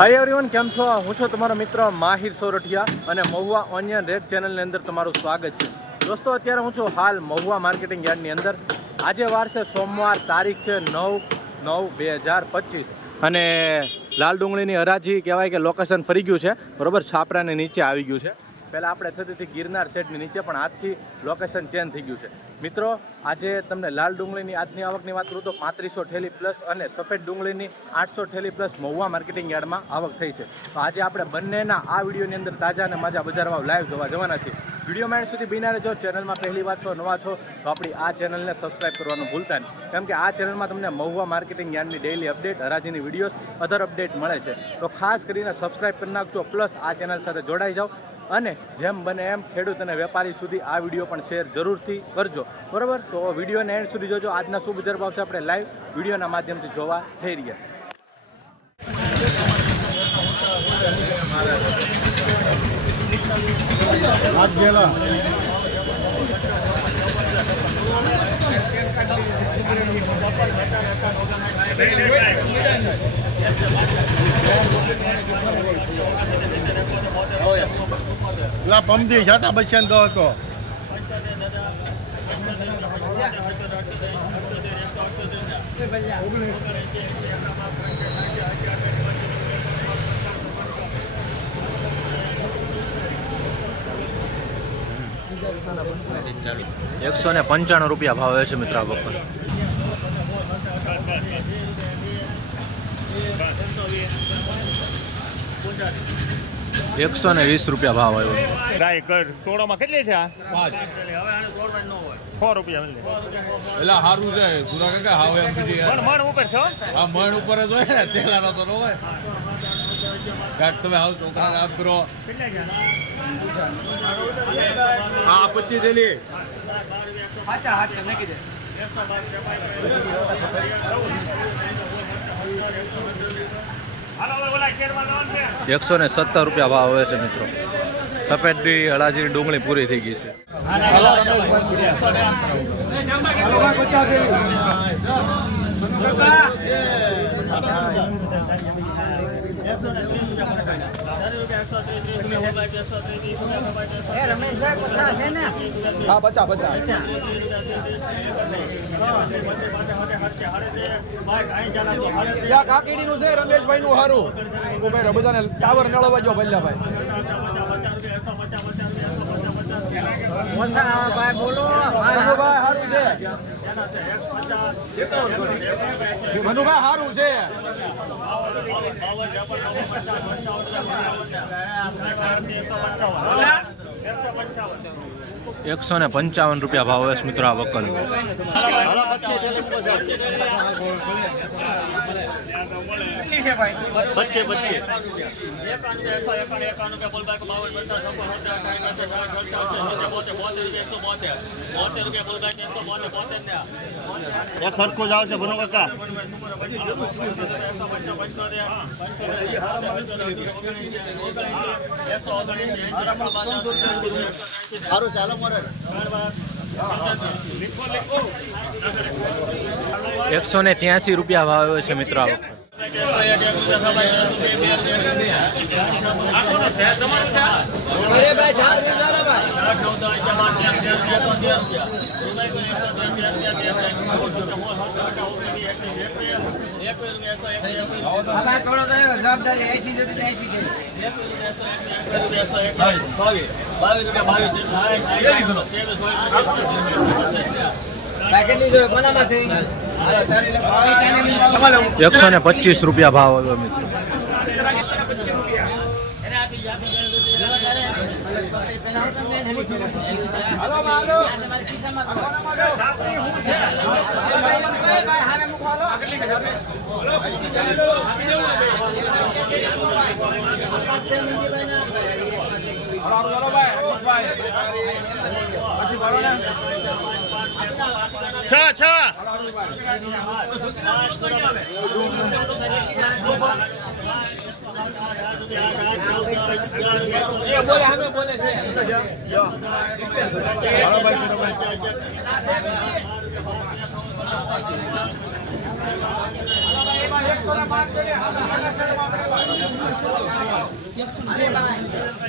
Hi everyone કેમ છો? હું છું તમારો મિત્ર માહિર સોરઠિયા અને મહુવા ઓનિયન રેડ ચેનલની અંદર તમારું સ્વાગત છે. દોસ્તો, અત્યારે હું છું હાલ મહુવા માર્કેટિંગ યાર્ડની અંદર. આજે વાર છે સોમવાર, તારીખ છે નવ નવ બે હજાર પચીસ. અને લાલ ડુંગળીની હરાજી કહેવાય કે લોકેશન ફરી ગયું છે. બરોબર? છાપરાને નીચે આવી ગયું છે. પહેલાં આપણે થતી હતી ગિરનાર શેડની નીચે પણ આજથી લોકેશન ચેન્જ થઈ ગયું છે. મિત્રો, આજે તમને લાલ ડુંગળીની આજની આવકની વાત કરું તો પાંત્રીસો ઠેલી પ્લસ અને સફેદ ડુંગળીની આઠસો ઠેલી પ્લસ મહુવા માર્કેટિંગ યાર્ડમાં આવક થઈ છે. તો આજે આપણે બંનેના આ વિડીયોની અંદર તાજા અને માજા બજારમાં લાઈવ જોવા જવાના છીએ. વિડીયોમાં એન્ડ સુધી બિના રહેજો. ચેનલમાં પહેલી વાર છો, નવા છો, તો આપણી આ ચેનલને સબસ્ક્રાઈબ કરવાનું ભૂલતા નહીં. કેમ કે આ ચેનલમાં તમને મહુવા માર્કેટિંગ યાર્ડની ડેઇલી અપડેટ હરાજીની વિડીયોઝ અધર અપડેટ મળે છે. તો ખાસ કરીને સબસ્ક્રાઈબ કરી નાખજો પ્લસ આ ચેનલ સાથે જોડાઈ જાઓ. અને જેમ બને એમ ખેડૂત અને વેપારી સુધી આ વીડિયો પણ શેર જરૂરથી કરજો. બરાબર? તો વિડીયોને એન્ડ સુધી જોજો. આજના શું બજાર ભાવ છે આપણે લાઈવ વિડીયોના માધ્યમથી જોવા જઈ રહ્યા. આજ પેલા પમદી જાતા બચ્યા દો હતો એકસો ને પંચાણું રૂપિયા ભાવે છે મિત્ર બપોર. એકસો ને વીસ રૂપિયા ભાવ આવ્યો. ટ્રાય કર. તોડામાં કેટલી છે આ? પાંચ. સો રૂપિયા મળી એટલે સારું છે. સુરા કાકા હાવ એમ પછી મણ મણ ઉપર છો? આ મણ ઉપર જ હોય ને તેલાનો તો ન હોય. કાક તમે હાવ છોકરાને આપ કરો. હા પચીસ જેલી હાચા હવે ઓલા શેરમાં જવાનું છે. એકસો ને સત્તર રૂપિયા ભાવ આવે છે મિત્રો. સફેદની હળાજીની ડુંગળી પૂરી થઈ ગઈ છે. ત્યાં કાકીડી નું છે રમેશભાઈ નું હારું ભાઈ બધાને ટાવર નળવા જો ભલ્યાભાઈ ભાઈ. હારું છે. મનુભાઈ હારું છે. એકસો ને પંચાવન રૂપિયા ભાવ છે મિત્રો આ વકલ બચ્ચે પચીસ એક સરખું જ આવશે ભનો કાકા. સારું ચાલો મોરે એકસો ને ત્યાસી રૂપિયા ભાવ આવ્યો છે મિત્રો આ વખત એકસો ને પચીસ રૂપિયા ભાવ આવ્યો મિત્રો. છ છ. બોલે છે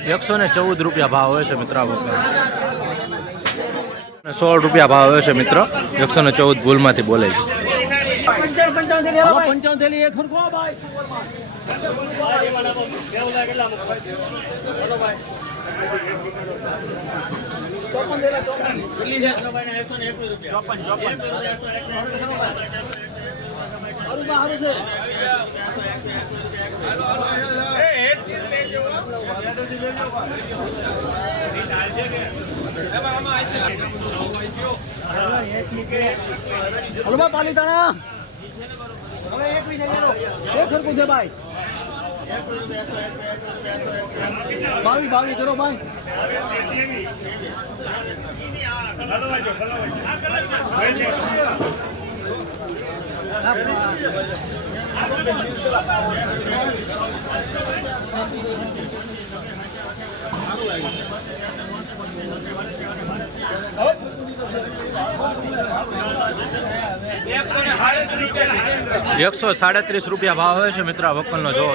એકસો ને ચૌદ રૂપિયા ભાવ હોય છે મિત્ર સોળ રૂપિયા ભાવ હોય છે મિત્ર. એકસો ને ચૌદ ભૂલમાંથી બોલે છે. ચોપન ચોપન એકસો ને એકવીસ રૂપિયા ભાઈ પાલીતાણા હવે એક એક સરખું છે ભાઈ. બાવીસ બાવી ચલો ભાઈ. એકસો સાડત્રીસ રૂપિયા ભાવ હોય છે મિત્ર વકલનો જોવો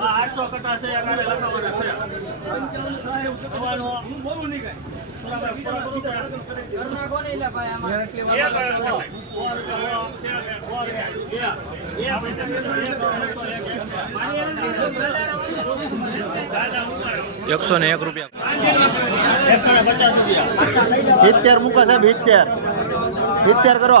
આઠસો કટા છે લખાવાના એકસો ને એક રૂપિયા. સિત્તેર મૂકો સાહેબ સિત્તેર સિત્તેર કરો.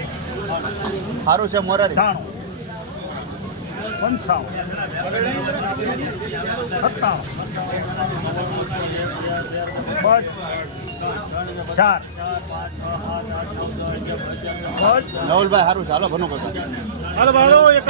સારું છે મોરારી ત્રાણું પંચાવન સત્તાવન બસ ચાર બસ મેહુલભાઈ સારું છે હાલો ભનું કરો હાલો હાલો એક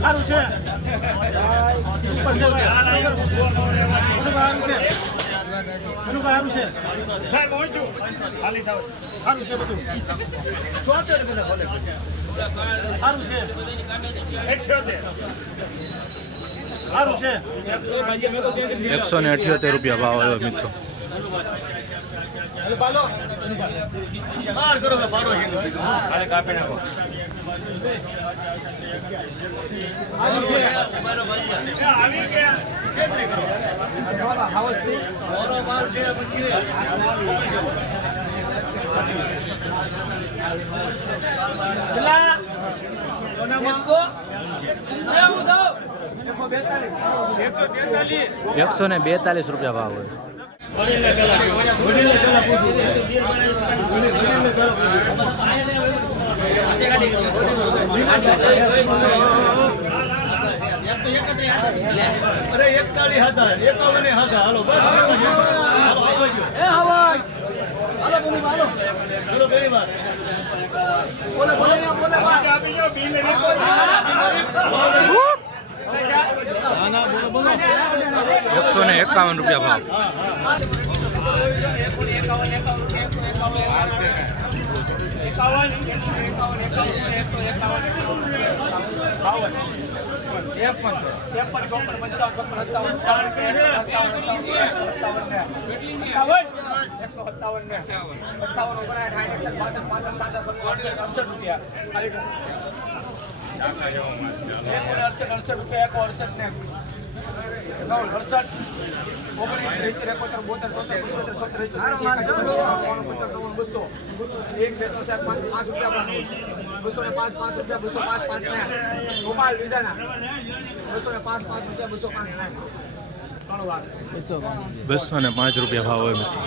સારું છે સારું છે ભલે સારું એકસો ને અઠ્યોતેર રૂપિયા ભાવ આવ્યો મિત્રો. એકસો ને બેતાલીસ રૂપિયા ભાવ હોય. અરે એકતાલીસ હતા એકાવન હતા હાલો બોલી બોલે બોલે આપી જાઓ બિલ એકસો ને એકાવન રૂપિયા ભાવ એકસો સત્તાવન ને સત્તાવન સત્તાવન સાઠ એકસઠ બાસઠ પાસઠ સાસઠ અડસઠ રૂપિયા અડસઠ રૂપિયા એક અડસઠ ને બસો ને પાંચ પાંચ રૂપિયા બસો પાંચ પાંચ ગોપાલ બીજાના બસો ને પાંચ પાંચ રૂપિયા બસો પાંચ બસો પાંચ રૂપિયા ભાવ હોય મિત્રો.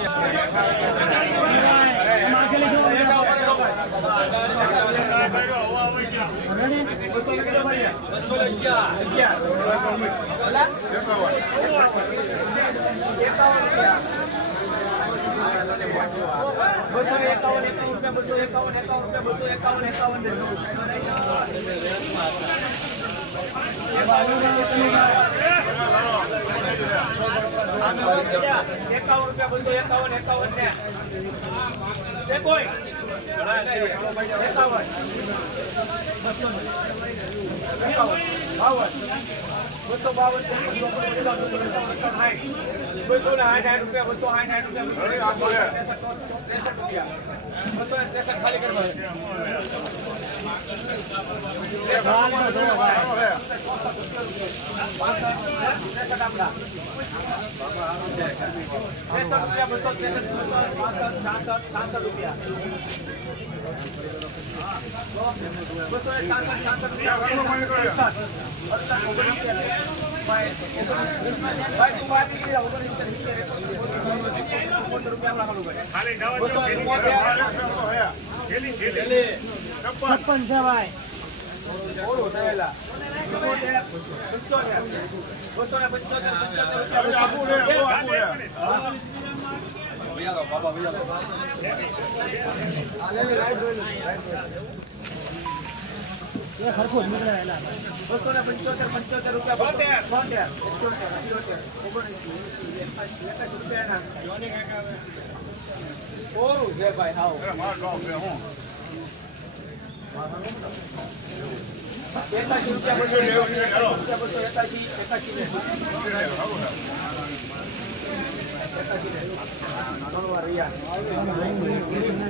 બસો એકાવન એકાવન રૂપિયા બસો એકાવન એકાવન રૂપિયા બસો એકાવન એકાવન એકાવન રૂપિયા બસો એકાવન એકાવન ને કોઈ એકાવન. બાવન બસો બાવન બસો આઠ રૂપિયા, બસો આઠ આઠ રૂપિયા રૂપિયા, બસો ને ત્રેસઠ ખાલી બસો ને છાસઠ છાસઠ રૂપિયા. છપ્પન છે ભાઈ થયેલા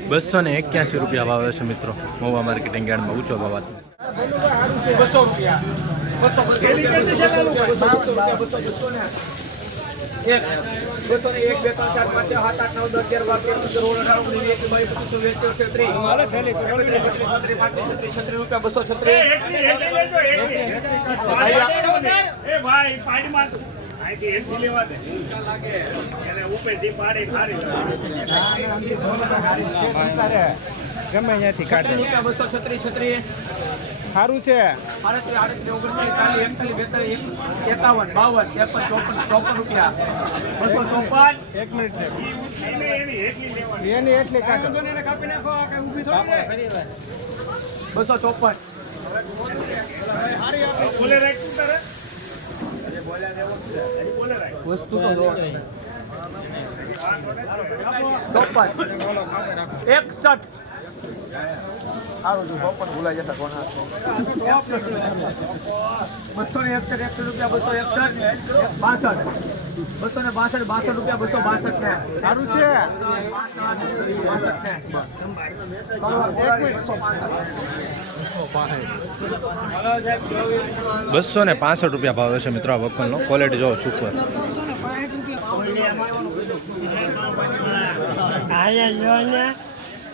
બસો ને એક્યાસી રૂપિયા ભાવે છે મિત્રો મોવા માર્કેટિંગ યાર્ડમાં ઊંચો ભાવ. બસો રૂપિયા. બસો બસો રૂપિયા. બસો બસો બસો ને એક. બસો ને એક બે ત્રણ ચાર પાંચ છ સાત આઠ નવ દસ અગિયાર બાર તેર પંદર સોળ અઢાર ઓગણીસ એકવીસ બાવીસ પચીસ છવ્વીસ સત્યાવીસ અઠ્યાવીસ ત્રીસ છત્રીસ પાંત્રીસ છત્રીસ રૂપિયા બસો છત્રીસ. એ ભાઈ પાડીમાં અહીંથી એસી લેવા દે. એને ઉપરથી પાડી ખારી છત્રીસ રૂપિયા બસો છત્રીસ છત્રીસ. સારું છે. આડત્રીસ આડત્રીસ ઓગણચાલીસ ચાલીસ એકતાલીસ બેતાલીસ એકાવન બાવન ત્રેપન ચોપન ચોપન રૂપિયા. બસો ચોપન. એક મિનિટ છે. એની એટલી એની બસો ચોપન. વસ્તુ તો ચોપન. એકસઠ. સારું છું પણ ભૂલાઈ જતા કોના બસો ને એકસઠ એકસઠ રૂપિયા બસો એકસઠ બાસઠ. બસો ને બાસઠ બાસઠ રૂપિયા બસો બાસઠ ને સારું છે? બસો ને પાસઠ રૂપિયા ભાવ છે મિત્રો આ વખતનો. ક્વોલિટી જોવો સુપર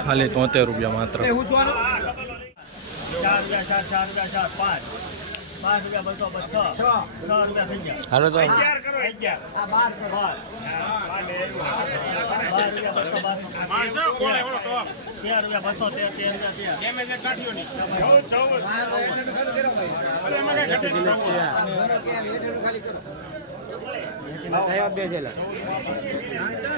ખાલી તોતેર રૂપિયા માત્ર? ચાર ચાર ચાર ચાર પાંચ પાંચ રૂપિયા બસો બસો છ. રૂપિયા થઈ ગયા. હાલો તો. અગિયાર કરો અગિયાર બાર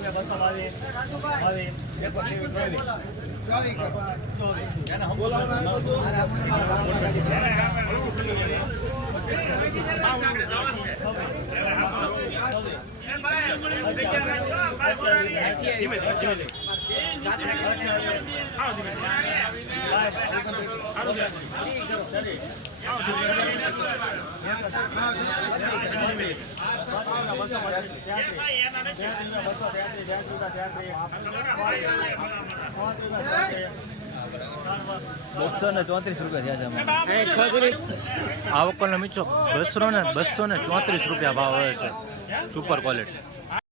એવડો ટોપ ડેમેજ એ કાઢ્યો નહીં ચૌદ ચૌદ અરે એમાં કઈ ઘટે નહીં બસો ને ચોત્રીસ રૂપિયા થયા છે આવકનો મિત્રો બસો ને બસો ને ચોત્રીસ રૂપિયા ભાવ હોય છે. Super quality